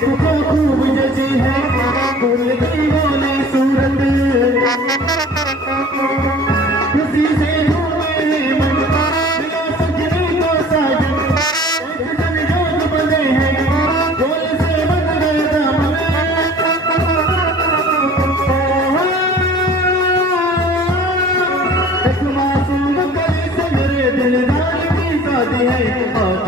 देखो खूब जची है फूल की बोले सूरत खुशी से झूमे मन बिना सजनी को साजन एक संजोग बने हैं बोल से बन गए दामन एक मासूम कली से मेरे दिलदार की शादी है